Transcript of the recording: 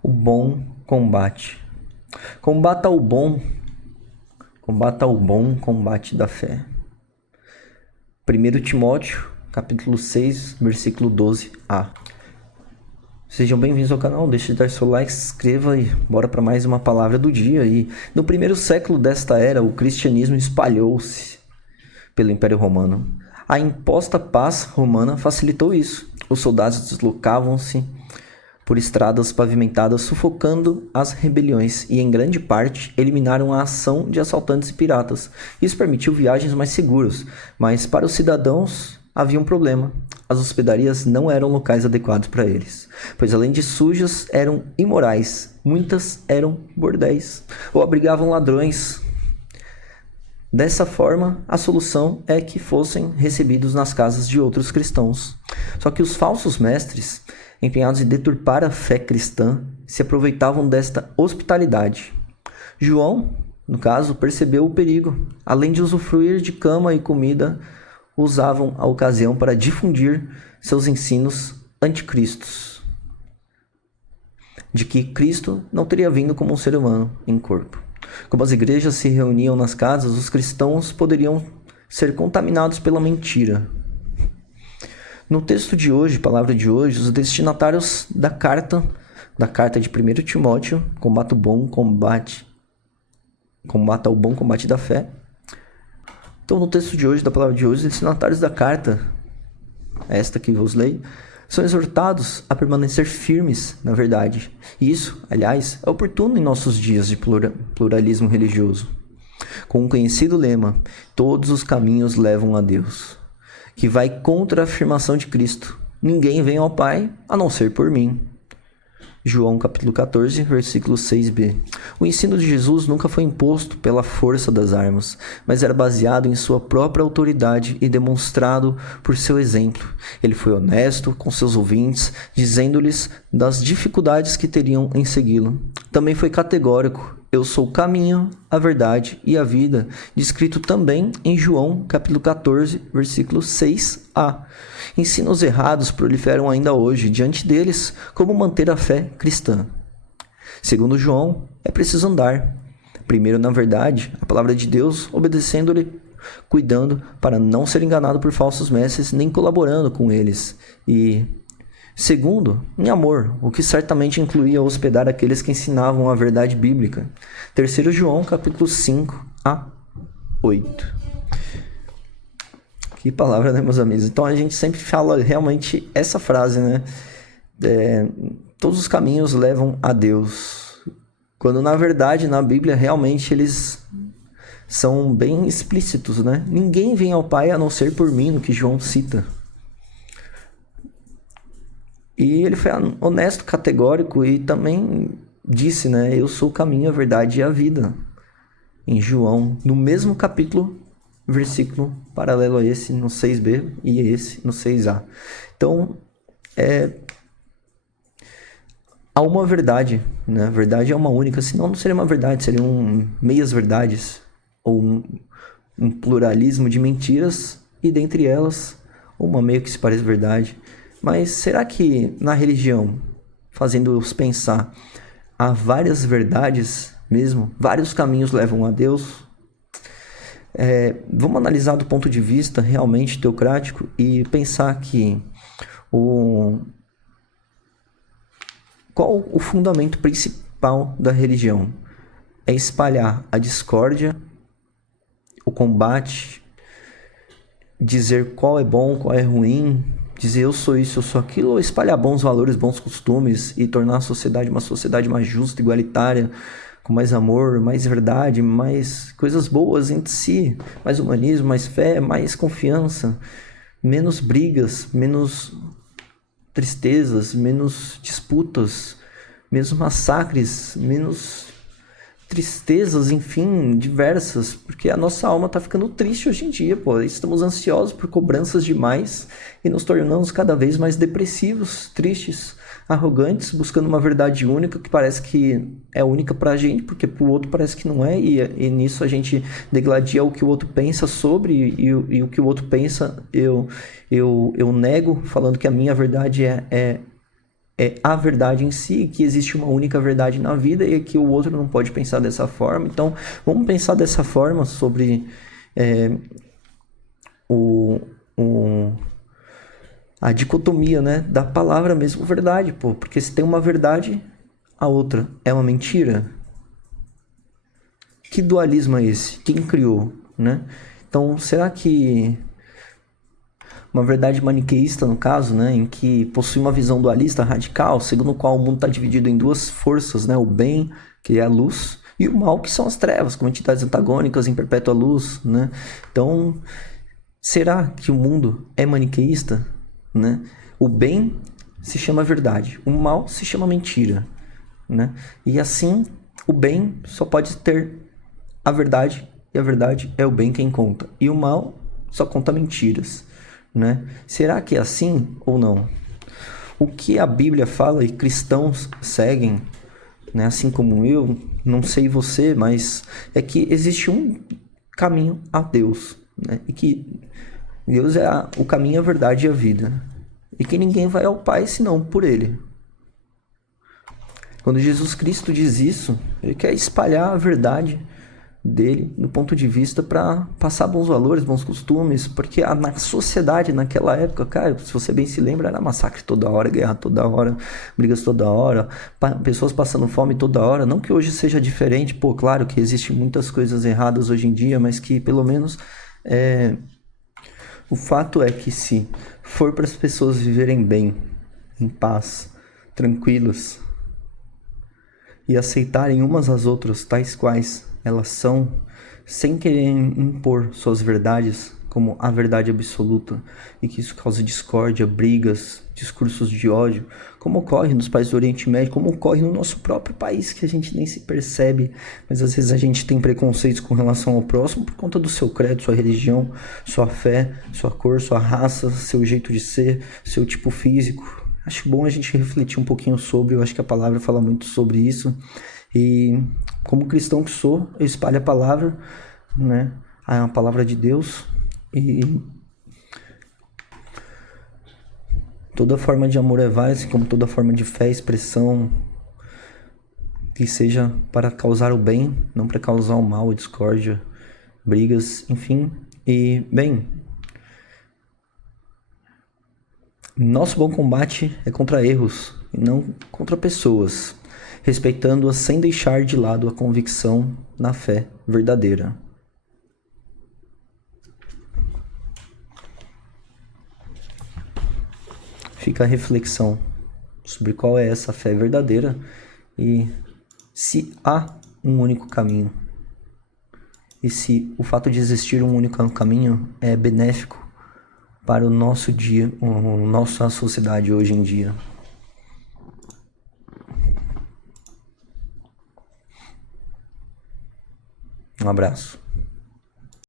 O bom combate. Combata o bom combate da fé. 1 Timóteo, capítulo 6, versículo 12a. Sejam bem-vindos ao canal, deixe de dar seu like, se inscreva e bora para mais uma palavra do dia. E no primeiro século desta era, o cristianismo espalhou-se pelo Império Romano. A imposta paz romana facilitou isso. Os soldados deslocavam-se por estradas pavimentadas, sufocando as rebeliões e, em grande parte, eliminaram a ação de assaltantes e piratas. Isso permitiu viagens mais seguras, mas para os cidadãos havia um problema. As hospedarias não eram locais adequados para eles, pois além de sujas, eram imorais. Muitas eram bordéis ou abrigavam ladrões. Dessa forma, a solução é que fossem recebidos nas casas de outros cristãos. Só que os falsos mestres, empenhados em deturpar a fé cristã, se aproveitavam desta hospitalidade. João, no caso, percebeu o perigo. Além de usufruir de cama e comida, usavam a ocasião para difundir seus ensinos anticristos, de que Cristo não teria vindo como um ser humano em corpo. Como as igrejas se reuniam nas casas, os cristãos poderiam ser contaminados pela mentira. No texto de hoje, palavra de hoje, os destinatários da carta de 1 Timóteo, combata o bom combate da fé. Então, no texto de hoje, da palavra de hoje, os destinatários da carta, esta que vos leio, são exortados a permanecer firmes na verdade. E isso, aliás, é oportuno em nossos dias de pluralismo religioso. Com um conhecido lema, todos os caminhos levam a Deus, que vai contra a afirmação de Cristo: ninguém vem ao Pai a não ser por mim. João capítulo 14, versículo 6b. O ensino de Jesus nunca foi imposto pela força das armas, mas era baseado em sua própria autoridade e demonstrado por seu exemplo. Ele foi honesto com seus ouvintes, dizendo-lhes das dificuldades que teriam em segui-lo. Também foi categórico: eu sou o caminho, a verdade e a vida, descrito também em João capítulo 14, versículo 6a. Ensinos errados proliferam ainda hoje. Diante deles, como manter a fé cristã? Segundo João, é preciso andar primeiro na verdade, a palavra de Deus, obedecendo-lhe, cuidando para não ser enganado por falsos mestres, nem colaborando com eles. E segundo, em amor, o que certamente incluía hospedar aqueles que ensinavam a verdade bíblica. 3 João, capítulo 5 a 8. Que palavra, né, meus amigos? Então a gente sempre fala realmente essa frase, né? Todos os caminhos levam a Deus. Quando na verdade, na Bíblia, realmente eles são bem explícitos, né? Ninguém vem ao Pai a não ser por mim, no que João cita. E ele foi honesto, categórico e também disse, né? Eu sou o caminho, a verdade e a vida. Em João, no mesmo capítulo, versículo paralelo a esse no 6b e esse no 6a. Então, há uma verdade, né? A verdade é uma única, senão não seria uma verdade, seriam meias verdades, ou um pluralismo de mentiras, e dentre elas, uma meio que se parece verdade. Mas será que na religião, fazendo-os pensar, há várias verdades mesmo? Vários caminhos levam a Deus? Vamos analisar do ponto de vista realmente teocrático e pensar que qual o fundamento principal da religião? É espalhar a discórdia, o combate, dizer qual é bom, qual é ruim, dizer eu sou isso, eu sou aquilo, ou espalhar bons valores, bons costumes e tornar a sociedade uma sociedade mais justa, igualitária, com mais amor, mais verdade, mais coisas boas entre si, mais humanismo, mais fé, mais confiança, menos brigas, menos tristezas, menos disputas, menos massacres, menos tristezas, enfim, diversas, porque a nossa alma está ficando triste hoje em dia, pô. Estamos ansiosos por cobranças demais e nos tornamos cada vez mais depressivos, tristes, arrogantes, buscando uma verdade única que parece que é única pra gente, porque pro outro parece que não é, e nisso a gente degladia o que o outro pensa sobre, e o que o outro pensa eu nego, falando que a minha verdade é é a verdade em si, que existe uma única verdade na vida e que o outro não pode pensar dessa forma. Então, vamos pensar dessa forma sobre o, o, a dicotomia, né, da palavra mesmo, verdade, pô. Porque se tem uma verdade, a outra é uma mentira. Que dualismo é esse? Quem criou, né? Então, será que uma verdade maniqueísta, no caso, né, em que possui uma visão dualista radical, segundo o qual o mundo está dividido em duas forças, né, o bem, que é a luz, e o mal, que são as trevas, como entidades antagônicas em perpétua luz, né? Então, será que o mundo é maniqueísta, né? O bem se chama verdade, o mal se chama mentira, né? E assim, o bem só pode ter a verdade, e a verdade é o bem quem conta, e o mal só conta mentiras, né? Será que é assim ou não? O que a Bíblia fala e cristãos seguem, né? Assim como eu, não sei você, mas é que existe um caminho a Deus, né? E que Deus é o caminho, a verdade e a vida, e que ninguém vai ao Pai senão por Ele. Quando Jesus Cristo diz isso, Ele quer espalhar a verdade dele do ponto de vista para passar bons valores, bons costumes, porque na sociedade naquela época, cara, se você bem se lembra, era massacre toda hora, guerra toda hora, brigas toda hora, pessoas passando fome toda hora. Não que hoje seja diferente, pô, claro que existem muitas coisas erradas hoje em dia, mas que pelo menos o fato é que se for para as pessoas viverem bem, em paz, tranquilas e aceitarem umas às outras tais quais elas são, sem querer impor suas verdades como a verdade absoluta, e que isso causa discórdia, brigas, discursos de ódio, como ocorre nos países do Oriente Médio, como ocorre no nosso próprio país, que a gente nem se percebe, mas às vezes a gente tem preconceitos com relação ao próximo por conta do seu credo, sua religião, sua fé, sua cor, sua raça, seu jeito de ser, seu tipo físico. Acho bom a gente refletir um pouquinho sobre, eu acho que a palavra fala muito sobre isso. E como cristão que sou, eu espalho a palavra, né? A palavra de Deus, e toda forma de amor é válida, assim como toda forma de fé, expressão, que seja para causar o bem, não para causar o mal, discórdia, brigas, enfim. E, bem, nosso bom combate é contra erros e não contra pessoas, respeitando-as sem deixar de lado a convicção na fé verdadeira. Fica a reflexão sobre qual é essa fé verdadeira e se há um único caminho. E se o fato de existir um único caminho é benéfico para o nosso dia, nossa sociedade hoje em dia. Um abraço.